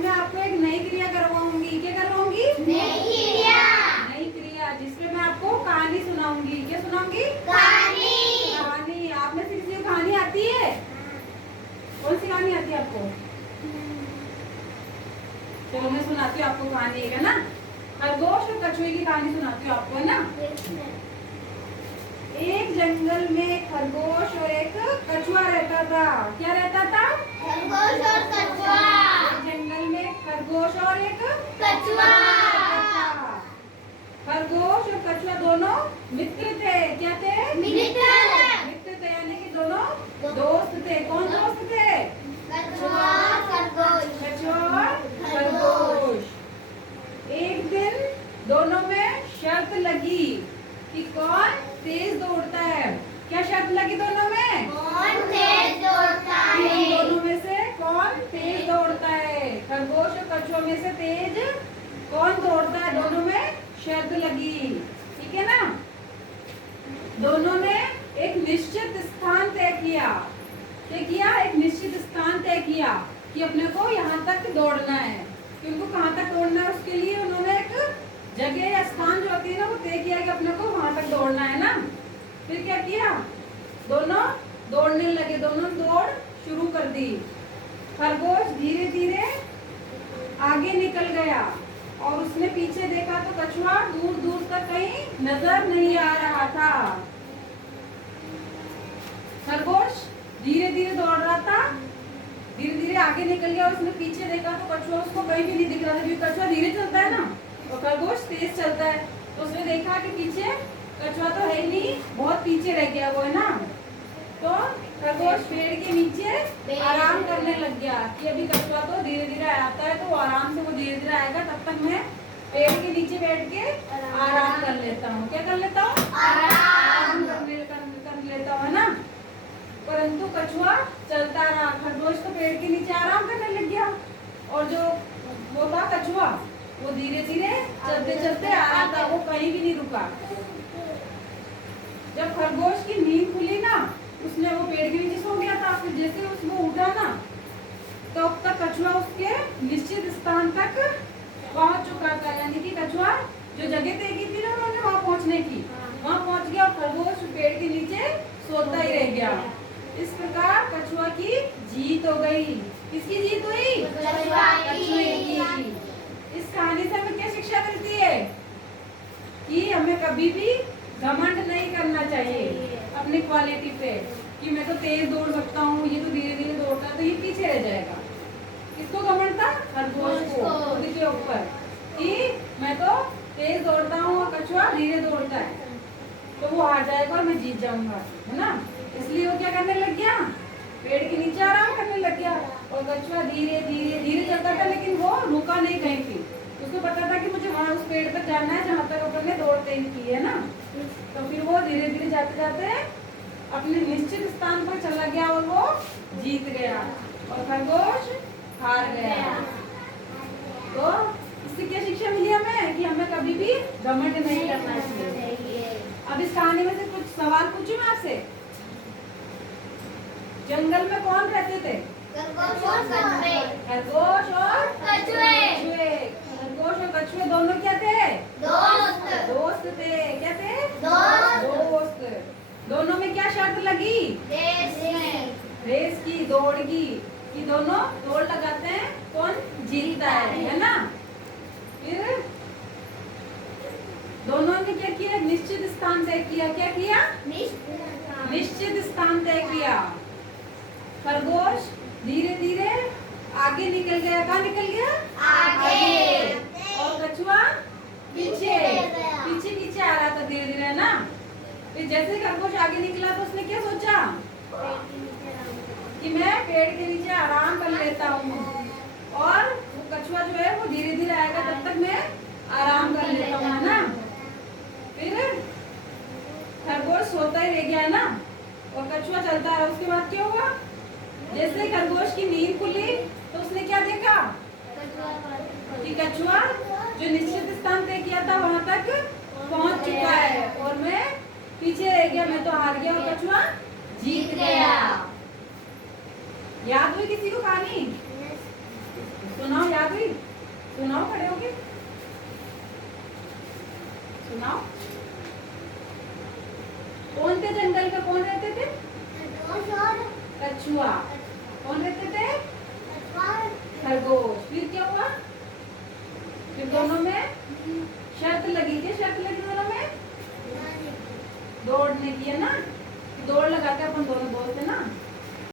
मैं आपको एक नई क्रिया करवाऊंगी। क्या करवाऊंगी? नई क्रिया जिसमें मैं आपको कहानी सुनाऊंगी। क्या सुनाऊंगी? कहानी। आप में से किसी को कहानी आती है? कौन सी कहानी आती है आपको? चलो मैं सुनाती हूँ आपको कहानी, है ना। खरगोश और कछुए की कहानी सुनाती हूँ आपको, है ना। एक जंगल में खरगोश और एक कछुआ रहता था। क्या रहता था? खरगोश और कछुआ। एक जंगल में खरगोश और एक कछुआ। खरगोश और कछुआ दोनों मित्र थे। क्या थे? मित्र थे, यानी कि दोनों दोस्त थे। कौन दोस्त थे? कछुआ खरगोश। कछुआ और खरगोश। एक दिन दोनों में शर्त लगी कि कौन तेज दौड़ता है। क्या शर्त लगी दोनों में? कौन तेज दौड़ता है? दोनों में से कौन तेज दौड़ता है। खरगोश और कछुआ में से तेज कौन दौड़ता है, दोनों में शर्त लगी। ठीक है ना। दोनों ने एक निश्चित स्थान तय किया। क्या किया? एक निश्चित स्थान तय किया कि अपने को यहाँ तक दौड़ना है। कि उनको कहाँ तक दौड़ना है, उसके लिए उन्होंने एक जगह या स्थान जो होती है ना, वो तय किया कि अपने को वहां तक दौड़ना है ना। फिर क्या किया? दोनों दौड़ने लगे। दोनों दौड़ शुरू कर दी। खरगोश धीरे धीरे आगे निकल गया और उसने पीछे देखा तो कछुआ दूर दूर तक कहीं नजर नहीं आ रहा था। खरगोश धीरे धीरे दौड़ रहा था, धीरे धीरे आगे निकल गया। उसने पीछे देखा तो कछुआ उसको कहीं भी नहीं दिख रहा था, क्योंकि कछुआ धीरे चलता है ना और खरगोश तेज चलता है। तो उसने देखा कि पीछे कछुआ तो है नहीं, बहुत पीछे रह गया वो, है ना। तो खरगोश पेड़ के नीचे आराम करने लग गया कि अभी कछुआ तो धीरे धीरे आता है, तो वो आराम से वो धीरे धीरे आएगा, तब तक मैं पेड़ के नीचे बैठ के आराम कर लेता हूँ। क्या कर लेता हूँ? आराम कर लेता हूँ, है ना। परंतु कछुआ चलता रहा। खरगोश तो पेड़ के नीचे आराम करने लग गया और जो वो था कछुआ, वो धीरे धीरे चलते चलते आ रहा था, वो कहीं भी नहीं रुका। जब खरगोश की नींद खुली ना, उसने वो पेड़ के नीचे सो गया था। फिर जैसे उसको उठा ना, तो अब तक कछुआ उसके निश्चित स्थान तक पहुंच चुका था। यानी कि कछुआ जो जगह तय की थी ना उन्होंने वहां पहुंचने की, वहां पहुंच गया और खरगोश पेड़ के नीचे सोता ही रह गया। इस प्रकार कछुआ की जीत हो गई। किसकी जीत हुई? कछुए की। इस कहानी से हमें क्या शिक्षा मिलती है? कि हमें कभी भी घमंड नहीं करना चाहिए अपनी क्वालिटी पे, कि मैं तो तेज दौड़ सकता हूँ, ये तो धीरे धीरे दौड़ता है, तो ये पीछे रह जाएगा। किसको घमंड था? खरगोश को खुद के ऊपर, कि मैं तो तेज दौड़ता हूँ और कछुआ धीरे दौड़ता है, तो वो हार जाएगा और मैं जीत जाऊंगा, है ना। इसलिए वो क्या करने लग गया? पेड़ के नीचे आराम करने लग गया और कछुआ धीरे धीरे धीरे चलता था, लेकिन वो रुका नहीं कहीं भी। उसको पता था कि मुझे वहां उस पेड़ तक जाना है जहाँ तक अपन ने दौड़ तय की है ना। तो फिर वो धीरे धीरे जाते जाते अपने निश्चित स्थान पर चला गया और वो जीत गया और खरगोश हार गया। तो इससे क्या शिक्षा मिली हमें? कि हमें कभी भी घमंड नहीं करना चाहिए। अब इस कहानी में से कुछ सवाल पूछूं मैं आपसे। जंगल में कौन रहते थे? खरगोश और कछुए। खरगोश और कछुए। खरगोश और कछुए दोनों क्या थे? दोस्त थे। क्या थे? दोस्त। दोनों में क्या शर्त लगी? रेस की, दौड़ की, कि दोनों दौड़ लगाते हैं, कौन जीतता है ना। फिर दोनों ने क्या किया? निश्चित स्थान तय किया। क्या किया? निश्चित स्थान तय किया। खरगोश धीरे धीरे आगे निकल गया। कहाँ निकल गया? आगे। और कछुआ पीछे पीछे पीछे आ रहा था धीरे धीरे ना। फिर जैसे खरगोश आगे निकला तो उसने क्या सोचा? कि मैं पेड़ के नीचे आराम कर लेता हूँ और वो कछुआ जो है वो धीरे धीरे आएगा, तब तक मैं आराम कर लेता हूँ, है ना। फिर खरगोश सोता ही रह गया ना और कछुआ चलता है। उसके बाद क्या हुआ? जैसे खरगोश की नींद खुली तो उसने क्या देखा? कि कछुआ जो निश्चित स्थान तय किया था वहां तक पहुंच चुका है और मैं पीछे रह गया, मैं तो हार गया और कछुआ जीत गया। याद हुई किसी को कहानी? सुनाओ, याद हुई? कौन थे जंगल में, कौन रहते थे? खरगोश और कछुआ। कौन रहते थे? कछुआ खरगोश। फिर क्या हुआ? फिर दोनों में शर्त लगी थी, शर्त लगी दोनों में दौड़ने की, है ना? दौड़ लगाते अपन दोनों दोस्त, है ना?